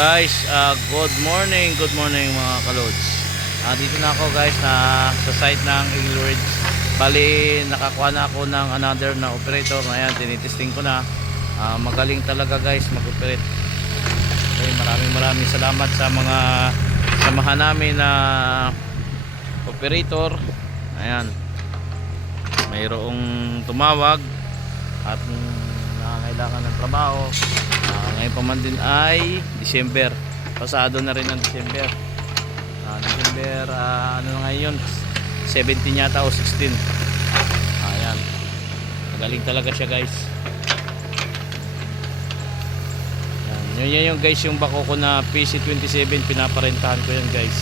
Guys, good morning mga kalods. Dito na ako guys sa site ng Eagle Ridge. Bali, nakakuha na ako ng another na operator. Ngayon, tinitesting ko na. Magaling talaga guys mag-operate. Okay, maraming salamat sa mga samahan namin na operator. Ayan, mayroong tumawag at nangangailangan ng trabaho. Ngayon pa man din ay December. Pasado na rin ang December. Ano na ngayon? 17 yata o 16. Ayan. Magaling talaga siya guys. Ayan. Yun yung guys yung bako ko na PC27. Pinaparentahan ko yan guys.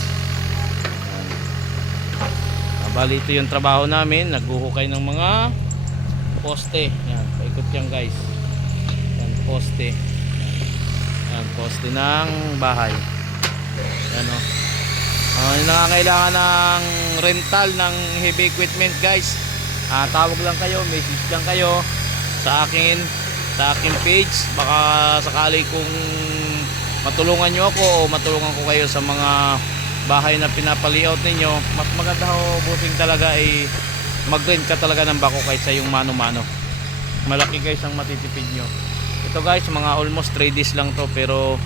Bali ito yung trabaho namin. Naghuhukay ng mga poste. Ayan. Paikot yan guys. Ayan, poste. Ayan, poste ng bahay. Ayan o. Nakakailangan ng rental ng heavy equipment guys. Tawag lang kayo, message lang kayo sa aking page. Baka sakali kung matulungan nyo ako o matulungan ko kayo sa mga bahay na pinapalayout ninyo, mas maganda ho busing talaga ay mag-rent ka talaga ng bako kaysa yung mano-mano. Malaki guys ang matitipid nyo. Ito guys, mga almost 3 days lang to, pero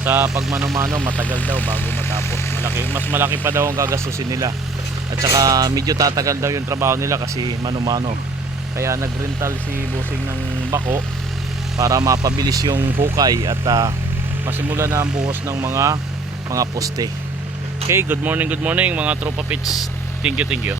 sa pagmano-mano matagal daw bago matapos. Mas malaki pa daw ang gagastusin nila. At saka medyo tatagal daw yung trabaho nila kasi mano-mano. Kaya nagrental si busing ng bako para mapabilis yung hukay at masimula na ang buhos ng mga poste. Okay, good morning mga tropa pits. Thank you.